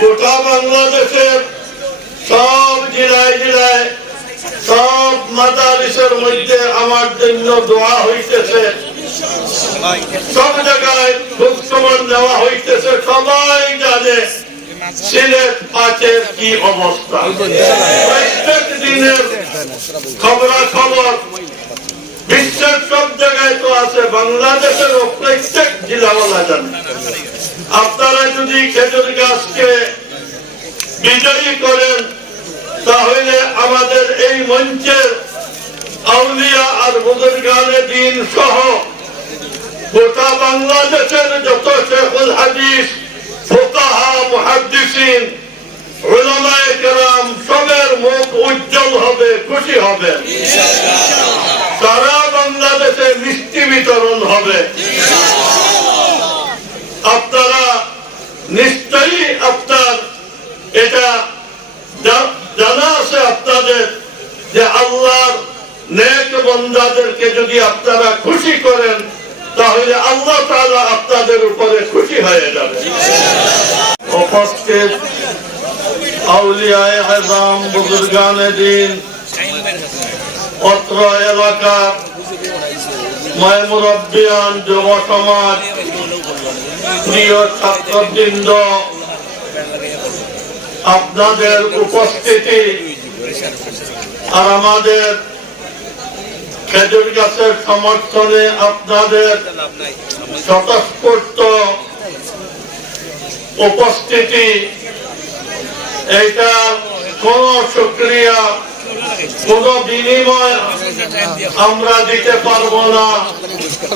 গোটা বাংলাদেশের সব জেলায় জেলায় সব মাদারিসের মধ্যে আমার জন্য দোয়া হইতেছে। সব জায়গায় খবর নেওয়া হইতেছে, সবাই জানে সিলেট পাঁচের কি অবস্থা। প্রত্যেক দিনের খবরা খবর বিশ্বের সব জায়গায় তো আছে বাংলাদেশের প্রত্যেক জেলাওয়ালা জানে। আপনারা যদি খেজুর গাছকে বিজয়ী করেন, তাহলে আমাদের এই মঞ্চের আউলিয়া আর বুজুর্গানে দিন সহ গোটা বাংলাদেশের যত শেখুল হাদিস, ফোকাহা, মুহাদ্দিসিন সবের মুখ উজ্জ্বল হবে, খুশি হবে। সারা বাংলাদেশে মিষ্টি বিতরণ হবে। আপনারা নিশ্চয়ই আপনার এটা জানা আছে আপনাদের যে আল্লাহর নেক বন্দাদেরকে যদি আপনারা খুশি করেন, তাহলে আল্লাহ তাআলা আপনাদের উপরে খুশি হয়ে যাবে। উপস্থিত আউলিয়ায়ে আযম বুজুর্গানে দিন, অত্র এলাকার ময়মুরব্বিয়ান যুব সমাজ ছাত্রবৃন্দ, আপনাদের উপস্থিতি আর আমাদের খেজুর গাছের সমর্থনে আপনাদের স্বতঃস্ফূর্ত উপস্থিতি। এটা কোন শুক্রিয়া কোন বিনিময় আমরা দিতে পারব না।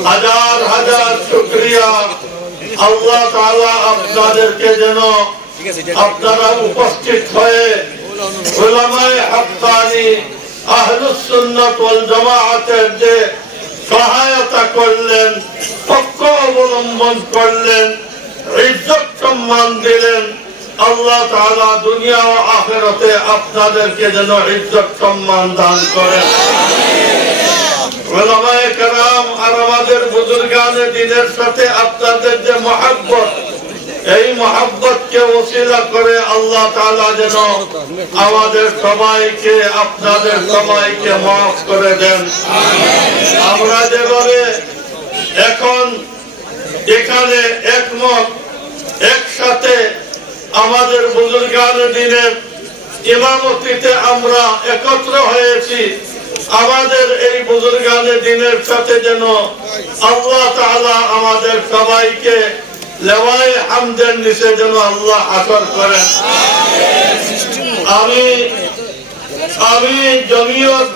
হাজার হাজার শুক্রিয়া আল্লাহ তাআলা আপনাদেরকে যেন আপনারা উপস্থিত হয়ে উলামায়ে হাক্কানি আহলুস সুন্নাত ওয়াল জামাআতের যে সহায়তা করলেন পক্ষ অবলম্বন করলেন ইজ্জত সম্মান দিলেন আল্লাহ তাআলা দুনিয়া ও আখেরাতে আপনাদেরকে যেন ইজ্জত সম্মান দান করেন। ওলামায়ে কেরাম আর আমাদের বুজুর্গানে দিনের সাথে আপনাদের যে মহাব্বত, এই মহাব্বতকে ওসিলা করে আল্লাহ তাআলা যেন আমাদের সবাইকে, আপনাদের সবাইকে মাফ করে দেন। আমরা যেভাবে এখন এখানে একমত, একসাথে আমাদের বুজুর্গানে দিনের ইমামতিতে আমরা একত্র হয়েছি আমাদের এই বুজুর্গানে দিনের সাথে যেন আল্লাহ তাআলা আমাদের সবাইকে লেওয়ায় হামদের নিচে যেন আল্লাহ আসর করেন। আমি আমি জমিয়ত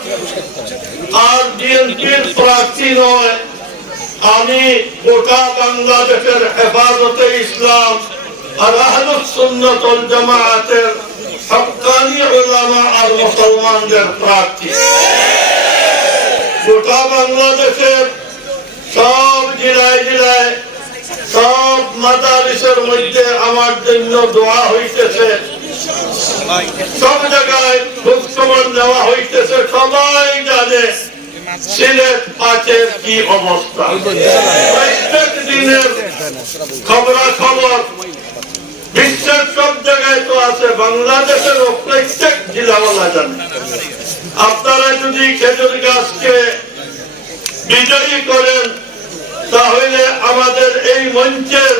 আর বিএনপির প্রার্থী নয়, আমি গোটা বাংলাদেশের হেফাজতে ইসলাম আর আহলুস সুন্নাত ওয়াল জামাআতের হক্কানি আর মুসলমানদের প্রার্থী। গোটা বাংলাদেশের সব জেলায় জেলায় সব মাদারিসের মধ্যে আমার জন্য দোয়া হইতেছে। সব জায়গায় খবর নেওয়া হইতেছে, সবাই জানে সিলেট কি অবস্থা। প্রত্যেক দিনের খবরা খবর বিশ্বের সব জায়গায় তো আছে বাংলাদেশের প্রত্যেক জেলাওয়ালা জানে। আপনারা যদি খেজুর গাছকে বিজয়ী করেন, তাহলে আমাদের এই মঞ্চের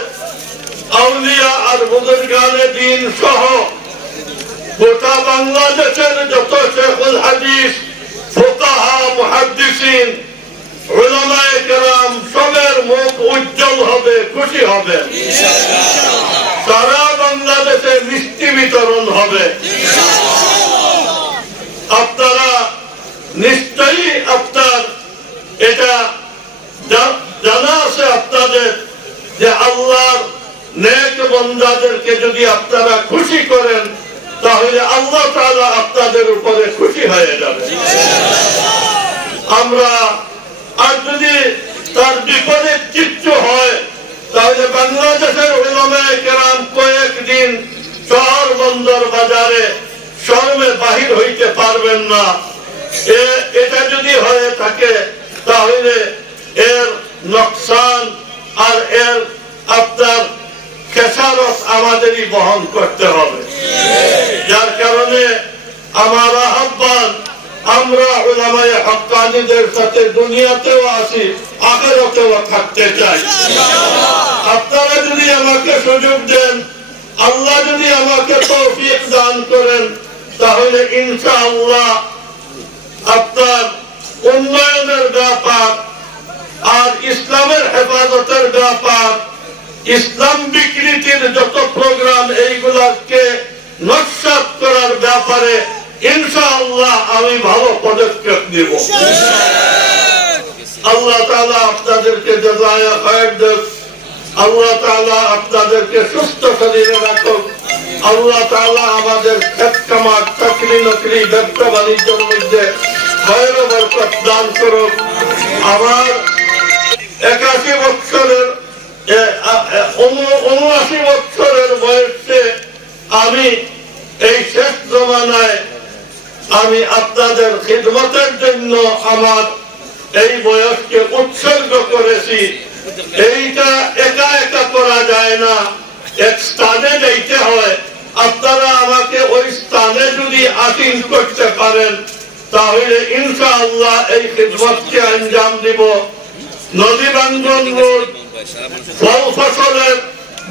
আউলিয়া আর বুজুর্গানে দিন সহ গোটা বাংলাদেশের যত শেখুল হাদিস, ফোকাহা কেরাম সবের মুখ উজ্জ্বল হবে, খুশি হবে সারা বাংলাদেশে মিষ্টি বিতরণ হবে আপনারা নিশ্চয়ই আপনার, এটা জানা আছে আপনাদের যে আল্লাহর নেক বন্দাদেরকে যদি আপনারা খুশি করেন, তাহলে আল্লাহ তাআলা আপনাদের উপরে খুশি হয়ে যাবে। আমরা আর যদি তার বিপরীত চিত্র হয়, তাহলে বাংলাদেশের উলামায়ে কেরাম কয়েকদিন শহর বন্দর বাজারে শর্মে বাহির হইতে পারবেন না। এটা যদি হয়ে থাকে, তাহলে এর নকশান আর এর আপনার খেসারত আমাদেরই বহন করতে হবে। যার কারণে আমার আহ্বান, আমরা ওলামায়ে হক্কানিদের সাথে দুনিয়াতেও আছি আখেরাতেও থাকতে চাই। আপনারা যদি আমাকে সুযোগ দেন, আল্লাহ যদি আমাকে তৌফিক দান করেন, তাহলে ইনশাআল্লাহ আপনার উন্নয়নের ব্যাপার আর ইসলামের হেফাজতের ব্যাপার, ইসলাম বিকৃতির যত প্রোগ্রাম এইগুলাকে নস্বাত করার ব্যাপারে ইনশাআল্লাহ আমি ভালো পদক্ষেপ নিব। আল্লাহ তাআলা আপনাদেরকে আল্লাহ তাআলা আপনাদেরকে সুস্থ শরীরে রাখুন আল্লাহ তাআলা আমাদের ক্ষেত কামার চাকরি নকরি ব্যবসা বাণিজ্যের মধ্যে আমি এই শেষ জমানায় আমি আপনাদের খিদমতের জন্য আমার এই বয়সকে উৎসর্গ করেছি। এইটা একা একা করা যায় না। এক স্থানে যাইতে হয়। আপনারা আমাকে ওই স্থানে যদি আসীন করতে পারেন তাহলে ইনশাআল্লাহ এই খিদমতকে আঞ্জাম দিব। নদী বাঙ্গন রোড ফসলের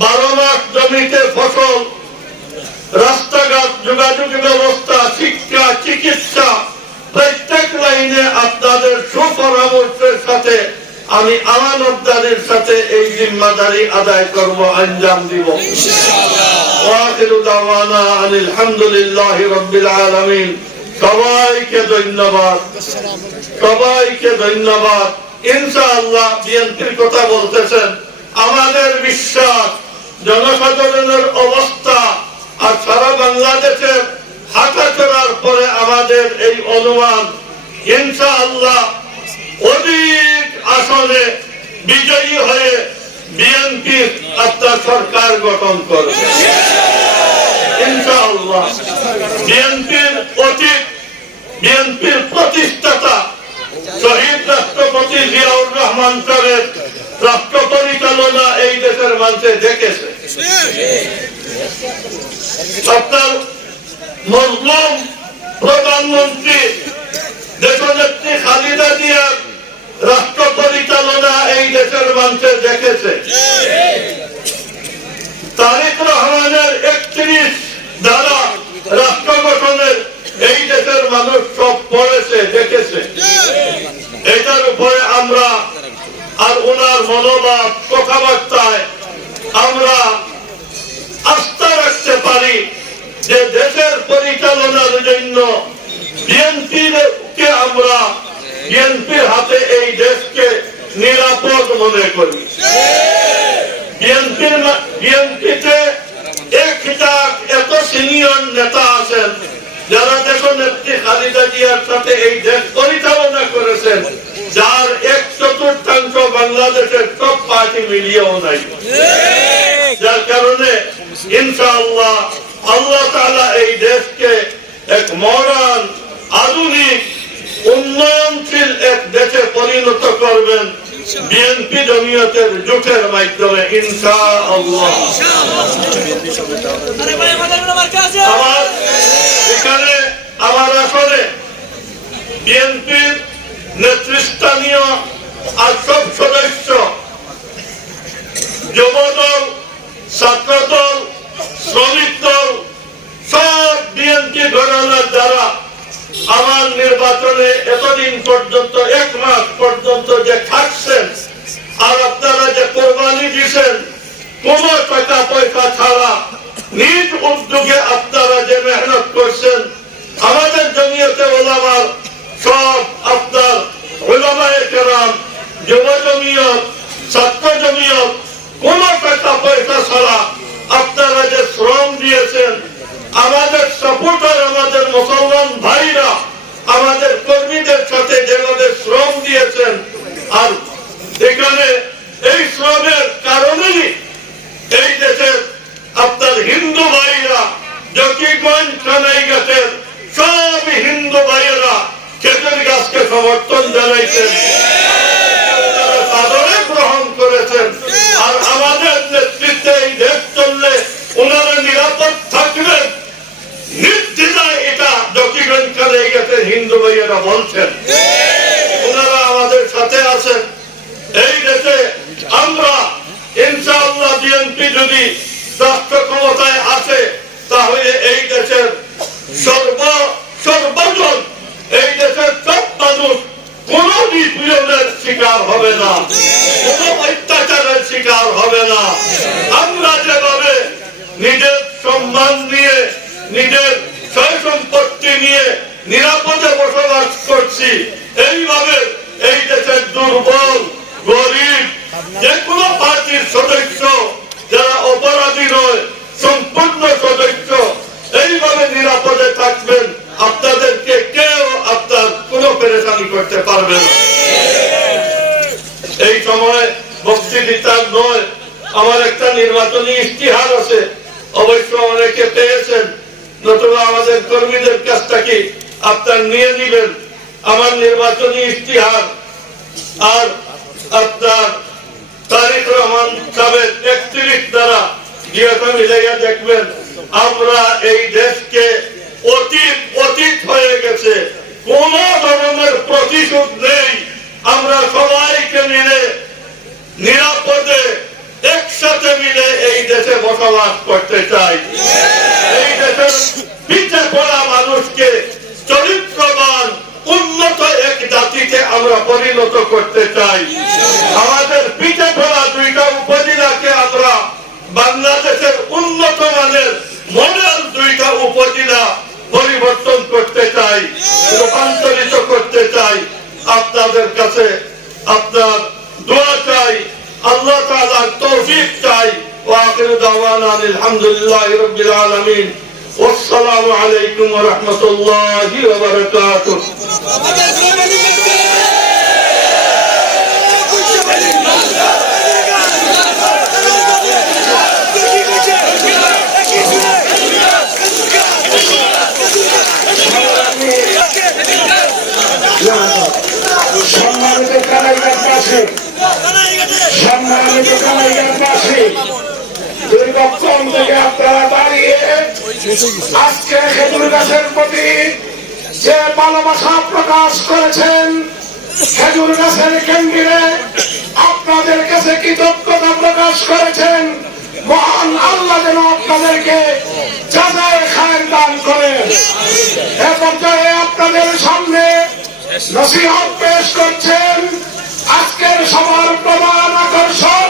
বারো মাস জমিতে ফসল রাস্তাঘাট যোগাযোগ ব্যবস্থা শিক্ষা চিকিৎসা প্রত্যেক লাইনে আপনাদের সুপরামর্শের সাথে আমি আমানতদারির সাথে এই জিম্মাদারি আদায় করব আঞ্জাম দিব। ওয়াখিরু দাওয়ানা আনিল হামদুলিল্লাহি রাব্বিল আলামিন। সবাইকে ধন্যবাদ। সবাইকে ধন্যবাদ। ইনশাআল্লাহ বিএনপির কথা বলতেছেন। আমাদের বিশ্বাস, জনসাধারণের অবস্থা আর সারা বাংলাদেশের হাঁটা চলার পরে আমাদের এই অনুমান, ইনশাআল্লাহ অধিক আসনে বিজয়ী হয়ে বিএনপি আপনার সরকার গঠন করবে। ইনশাআল্লাহ বিএনপির অতীত বিএনপির প্রতিষ্ঠাতা শহীদ রাষ্ট্রপতি জিয়াউর রহমান সাহেব রাষ্ট্র পরিচালনা এই দেশের মানুষে দেখেছে। আপনার মজলুম প্রধানমন্ত্রী দেশনেত্রী খালিদা জিয়ার রাষ্ট্র পরিচালনা এই দেশের মানুষে দেখেছে তারেক রহমানের একত্রিশ দ্বারা রাষ্ট্র গঠনের এই দেশের মানুষ সব পড়েছে দেখেছে। এটার উপরে আমরা আর ওনার মনোভাব কথাবার্তায় আমরা আস্থা রাখতে পারি যে দেশের পরিচালনার জন্য বিএনপির কে আমরা বিএনপির হাতে এই দেশকে নিরাপদ মনে করি। বিএনপির বিএনপিতে এক এত সিনিয়র নেতা আছেন। যারা দেখো নেত্রী খালিদা জিয়ার সাথে এই দেশ পরিচালনা করেছেন যার এক চতুর্থাংশ বাংলাদেশের সব পার্টি মিলিয়েও নাই। যার কারণে ইনশাআল্লাহ আল্লাহ তাআলা এই দেশকে এক মডার্ন আধুনিক উন্নয়নশীল এক দেশে পরিণত করবেন বিএনপি জমিয়তের জোটের মাধ্যমে ইনশাআল্লাহ। আমার এখানে আমার আসলে বিএনপির নেতৃস্থানীয় আর সব সদস্য যুবদল ছাত্রদল শ্রমিক দল সব বিএনপি ঘটনার দ্বারা আমার নির্বাচনে এতদিন পর্যন্ত এক মাস পর্যন্ত যে থাকছেন আর আপনারা যে কোরবানি দিয়েছেন কোন টাকা পয়সা ছাড়া নিজ উদ্যোগে আপনারা যে মেহনত করছেন আমাদের জমিয়তে ওলামার সব আপনার ওলামায়ে কেরাম যুব জমিয়ত, ছাত্র জমিয়ত, কোন টাকা পয়সা ছাড়া আপনারা যে শ্রম দিয়েছেন, আমাদের সাপোর্টার আমাদের মুসলমান ভাইরা, আমাদের কর্মীদের সাথে যেভাবে শ্রম দিয়েছেন, আর এখানে এই শ্রমের কারণেই এই দেশের দিয়েছেন গ্রহণ করেছেন। আর আমাদের নেতৃত্বে এই দেশ চললে ওনারা নিরাপদ থাকবেন। নির্দ্বিধায় এটা ডকুমেন্টকালে গেছেন হিন্দু ভাইয়েরা বলছেন। ওনারা আমাদের সাথে আছেন। এই দেশে আমরা ইনশাআল্লাহ বিএনপি যদি রাষ্ট্র ক্ষমতায় আসে তাহলে এই দেশের সর্ব সর্ব শিকার হবে না। কোন অত্যাচারের শিকার হবে না। আমরা যেভাবে নিজের সম্মান নিয়ে, নিজের সয় সম্পত্তি নিয়ে নিরাপদে বসবাস করছি, এইভাবে এই দেশের দুর্বল, গরিব যে কোনো পার্টির সদস্য যারা অপরাধী নয়, সম্পূর্ণ সদস্য, এইভাবে নিরাপদে থাকবেন। আপনাদেরকে কেউ আপনার কোনো পেরেশানি করতে পারবে না। এই সময় বক্তৃতার নয়, আমার একটা নির্বাচনী ইশতিহার আছে। অবশ্য অনেকে পেয়েছেন, নতুবা আমাদের কর্মীদের কাছ থেকে আপনার নিয়ে নিবেন। আমার নির্বাচনী ইশতিহার আর আপনার তারিক রহমান সাহেবের একত্রিশ দ্বারা যেটা মিলাইয়া দেখবেন, আমরা এই দেশকে অতীত অতীত হয়ে গেছে। কোন ধরনের প্রতিশোধ নেই। আমরা সবাইকে মিলে নিরাপদে একসাথে মিলে এই দেশে বসবাস করতে চাই। এই দেশের পিঠে পড়া মানুষকে চরিত্রবান, উন্নত এক জাতিতে আমরা পরিণত করতে চাই। আমাদের পিঠে পড়া দুইটা উপজেলাকে আমরা বাংলাদেশের উন্নত মানের মডেল দুইটা উপজেলা পরিবর্তন করতে চাই, রূপান্তরিত করতে চাই। আপনাদের কাছে আপনার দোয়া আল্লাহ তাআলার তৌফিক চাই واخر دعوانا ان الحمد لله رب العالمين والسلام عليكم ورحمه الله وبركاته আজকে খেজুর গাছের প্রতি যে ভালোবাসা প্রকাশ করেছেন খেজুর গাছের কেন্দ্রে আপনাদের কাছে কৃতজ্ঞতা প্রকাশ করেছেন। মহান আল্লাহ যেন আপনাদেরকে যাচাই খায়ের দান করেন। এ পর্যায়ে আপনাদের সামনে নসিহত পেশ করছেন আজকের সবার প্রধান আকর্ষণ